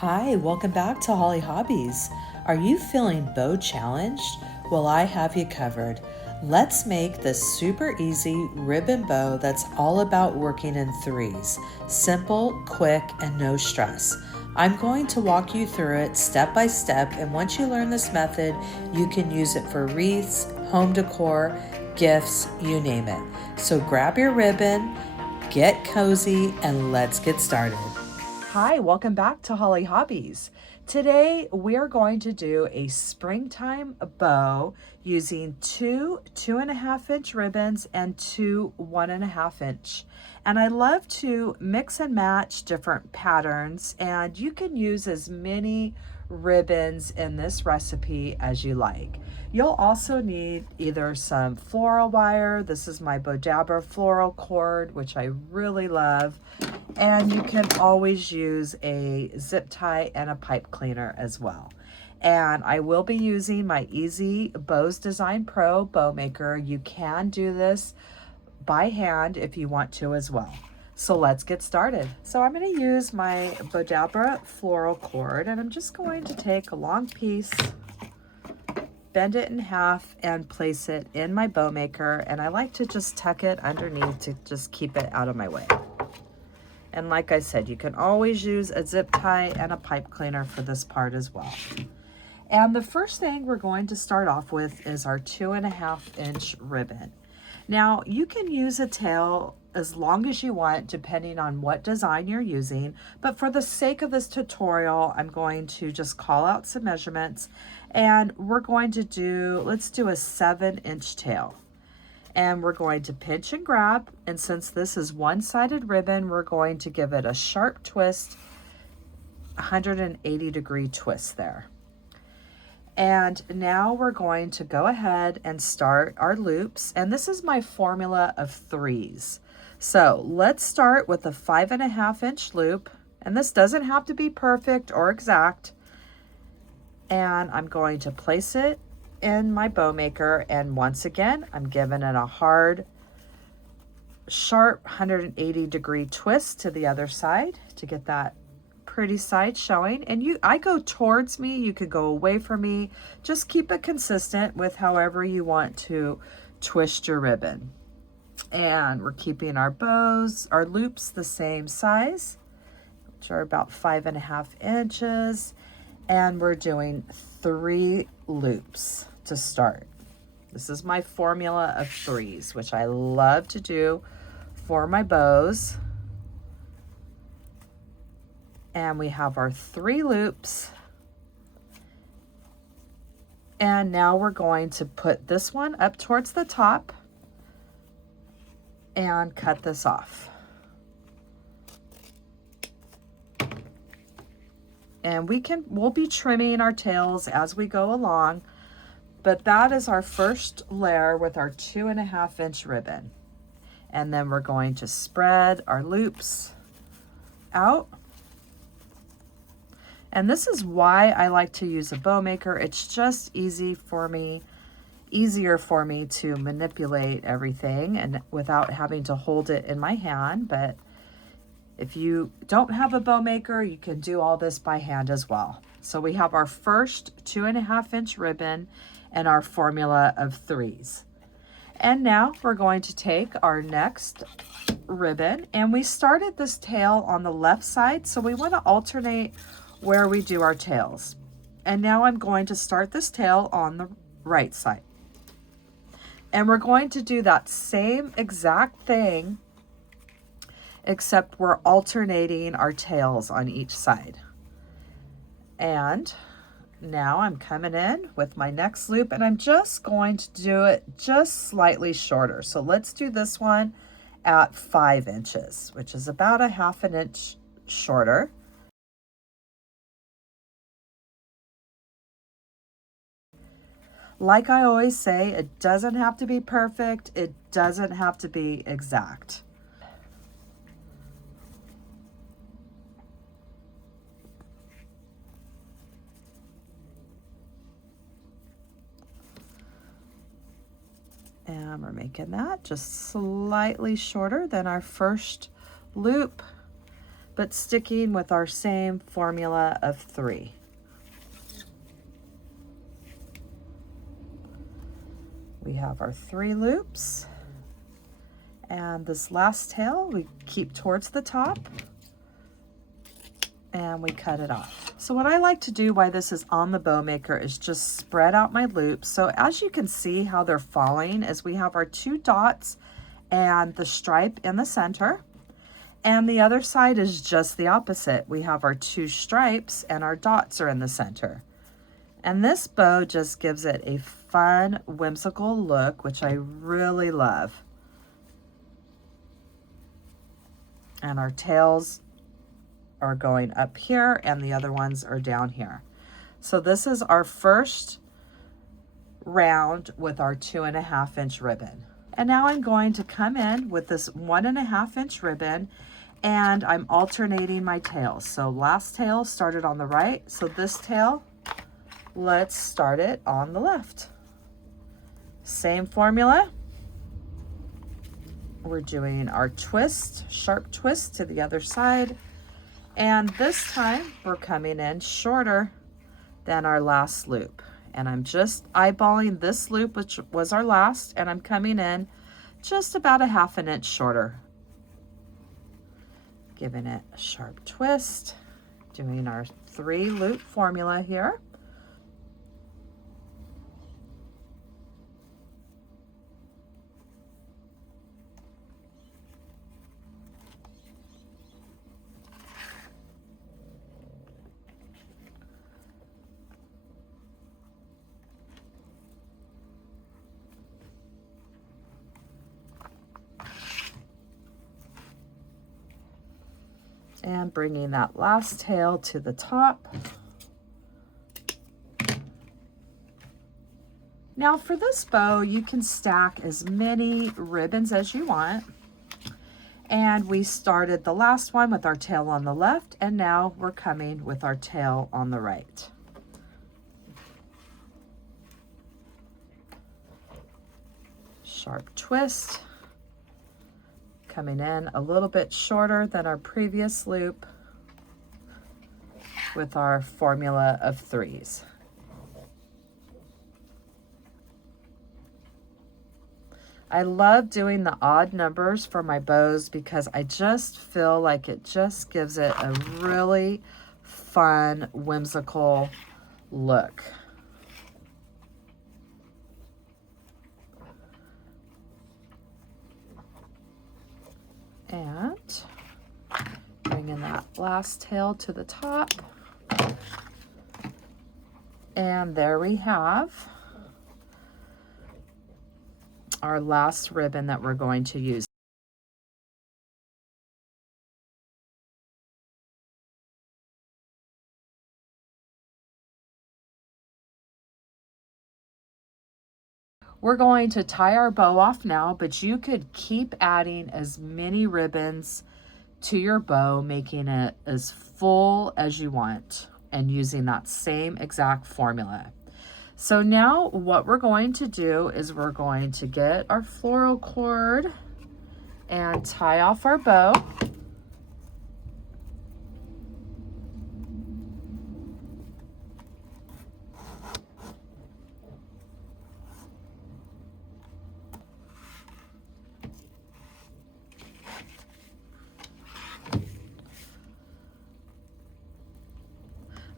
Hi, welcome back to Hollie Hobbies. Are you feeling bow challenged? Well, I have you covered. Let's make this super easy ribbon bow that's all about working in threes. Simple, quick, and no stress. I'm going to walk you through it step by step, and once you learn this method, you can use it for wreaths, home decor, gifts, you name it. So grab your ribbon, get cozy, and let's get started. Hi, welcome back to Hollie Hobbies. Today we are going to do a springtime bow using two 2.5-inch ribbons and two 1.5-inch. And I love to mix and match different patterns, and you can use as many ribbons in this recipe as you like. You'll also need either some floral wire. This is my Floral Cord, which I really love. And you can always use a zip tie and a pipe cleaner as well. And I will be using my Easy Bows Design Pro bow maker. You can do this by hand if you want to as well. So let's get started. So I'm going to use my Floral Cord, and I'm just going to take a long piece, bend it in half, and place it in my bow maker. And I like to just tuck it underneath to just keep it out of my way. And like I said, you can always use a zip tie and a pipe cleaner for this part as well. And the first thing we're going to start off with is our 2.5-inch ribbon. Now, you can use a tail as long as you want, depending on what design you're using. But for the sake of this tutorial, I'm going to just call out some measurements. And we're going to let's do a 7-inch tail. And we're going to pinch and grab, and since this is one-sided ribbon, we're going to give it a sharp twist, 180-degree twist there. And now we're going to go ahead and start our loops, and this is my formula of threes. So let's start with a 5.5-inch loop, and this doesn't have to be perfect or exact. And I'm going to place it in my bow maker, and once again I'm giving it a hard, sharp 180-degree twist to the other side to get that pretty side showing. And I go towards me, you could go away from me. Just keep it consistent with however you want to twist your ribbon. And we're keeping our loops the same size, which are about 5.5 inches. And we're doing 3 loops to start. This is my formula of threes, which I love to do for my bows. And we have our 3 loops. And now we're going to put this one up towards the top and cut this off. And we'll be trimming our tails as we go along, but that is our first layer with our 2.5-inch ribbon. And then we're going to spread our loops out. And this is why I like to use a bow maker. It's just easier for me to manipulate everything and without having to hold it in my hand. But if you don't have a bow maker, you can do all this by hand as well. So we have our first 2.5-inch ribbon and our formula of threes. And now we're going to take our next ribbon, and we started this tail on the left side, so we want to alternate where we do our tails. And now I'm going to start this tail on the right side. And we're going to do that same exact thing, except we're alternating our tails on each side. And now I'm coming in with my next loop, and I'm just going to do it just slightly shorter. So let's do this one at 5 inches, which is about a 1/2 inch shorter. Like I always say, it doesn't have to be perfect. It doesn't have to be exact. And we're making that just slightly shorter than our first loop. but sticking with our same formula of 3. We have our 3 loops, and this last tail we keep towards the top, and we cut it off. So what I like to do while this is on the bow maker is just spread out my loops. So as you can see how they're falling is we have our 2 dots and the stripe in the center, and the other side is just the opposite. We have our 2 stripes and our dots are in the center. And this bow just gives it a fun, whimsical look, which I really love. And our tails are going up here and the other ones are down here. So this is our first round with our 2.5 inch ribbon. And now I'm going to come in with this 1.5 inch ribbon, and I'm alternating my tails. So last tail started on the right, so this tail, let's start it on the left. Same formula. We're doing our twist, sharp twist to the other side. And this time we're coming in shorter than our last loop. And I'm just eyeballing this loop, which was our last, and I'm coming in just about 1/2 inch shorter. Giving it a sharp twist, doing our 3 loop formula here. And bringing that last tail to the top. Now for this bow, you can stack as many ribbons as you want. And we started the last one with our tail on the left, and now we're coming with our tail on the right. Sharp twist. Coming in a little bit shorter than our previous loop with our formula of 3s. I love doing the odd numbers for my bows because I just feel like it just gives it a really fun, whimsical look. And bringing that last tail to the top. And there we have our last ribbon that we're going to use. We're going to tie our bow off now, but you could keep adding as many ribbons to your bow, making it as full as you want and using that same exact formula. So now what we're going to do is we're going to get our floral cord and tie off our bow.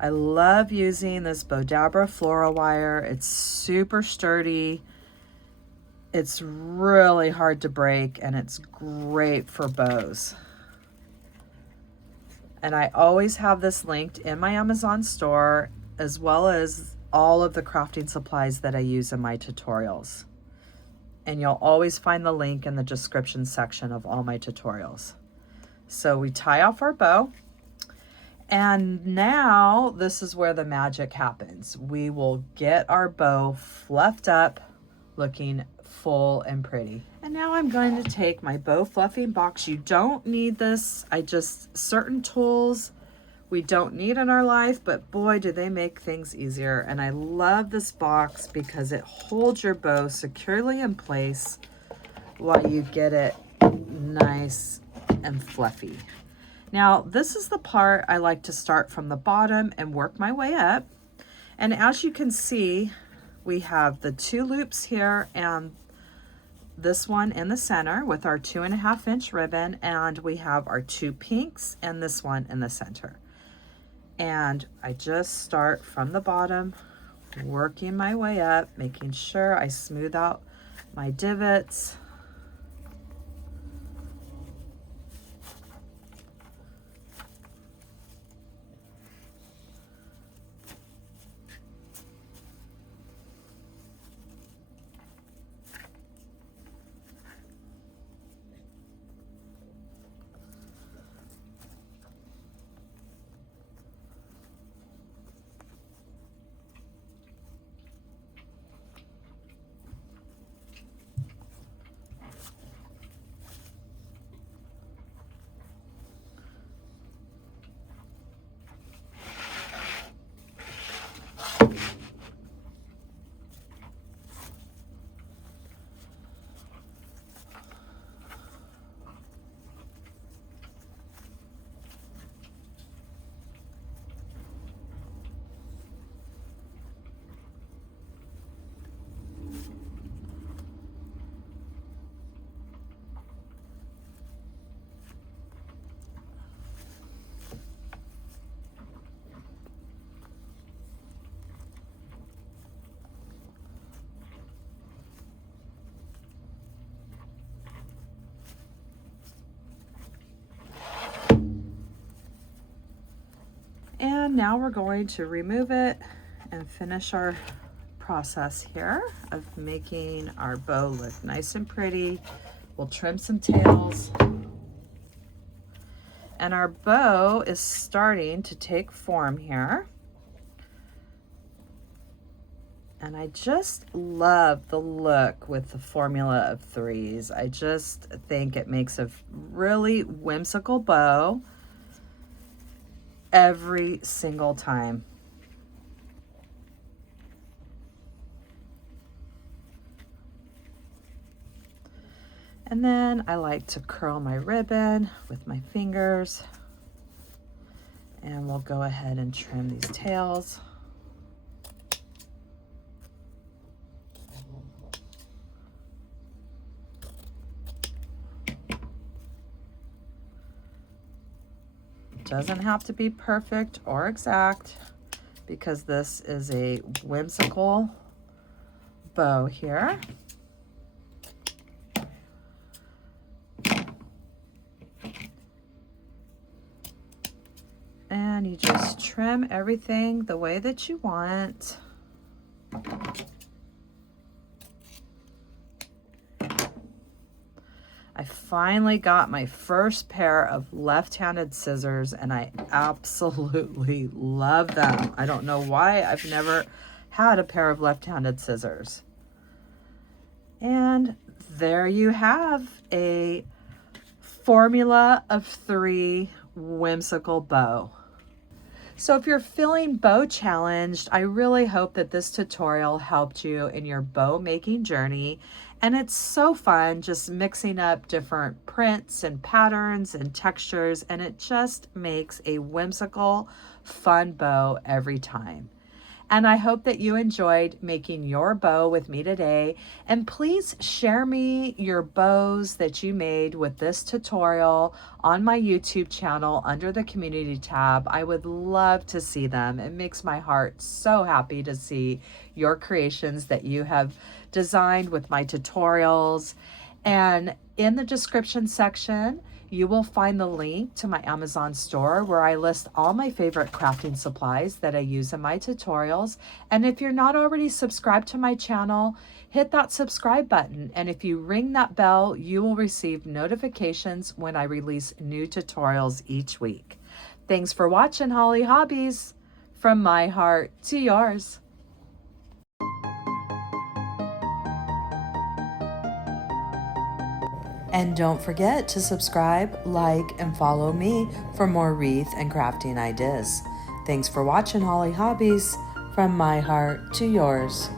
I love using this Bodabra floral wire. It's super sturdy. It's really hard to break, and it's great for bows. And I always have this linked in my Amazon store, as well as all of the crafting supplies that I use in my tutorials. And you'll always find the link in the description section of all my tutorials. So we tie off our bow. And now this is where the magic happens. We will get our bow fluffed up, looking full and pretty. And now I'm going to take my bow fluffing box. You don't need this. Certain tools we don't need in our life, but boy, do they make things easier. And I love this box because it holds your bow securely in place while you get it nice and fluffy. Now, this is the part I like to start from the bottom and work my way up. And as you can see, we have the 2 loops here and this one in the center with our 2.5-inch ribbon, and we have our 2 pinks and this one in the center. And I just start from the bottom, working my way up, making sure I smooth out my divots. And now we're going to remove it and finish our process here of making our bow look nice and pretty. We'll trim some tails. And our bow is starting to take form here. And I just love the look with the formula of 3s. I just think it makes a really whimsical bow every single time. And then I like to curl my ribbon with my fingers, and we'll go ahead and trim these tails. Doesn't have to be perfect or exact because this is a whimsical bow here. And you just trim everything the way that you want. I finally got my first pair of left-handed scissors and I absolutely love them. I don't know why I've never had a pair of left-handed scissors. And there you have a formula of 3 whimsical bow. So if you're feeling bow challenged, I really hope that this tutorial helped you in your bow making journey. And it's so fun just mixing up different prints and patterns and textures, and it just makes a whimsical, fun bow every time. And I hope that you enjoyed making your bow with me today. And please share me your bows that you made with this tutorial on my YouTube channel under the community tab. I would love to see them. It makes my heart so happy to see your creations that you have designed with my tutorials. And in the description section, you will find the link to my Amazon store where I list all my favorite crafting supplies that I use in my tutorials. And if you're not already subscribed to my channel, hit that subscribe button. And if you ring that bell, you will receive notifications when I release new tutorials each week. Thanks for watching, Hollie Hobbies. From my heart to yours. And don't forget to subscribe, like, and follow me for more wreath and crafting ideas. Thanks for watching, Hollie Hobbies. From my heart to yours.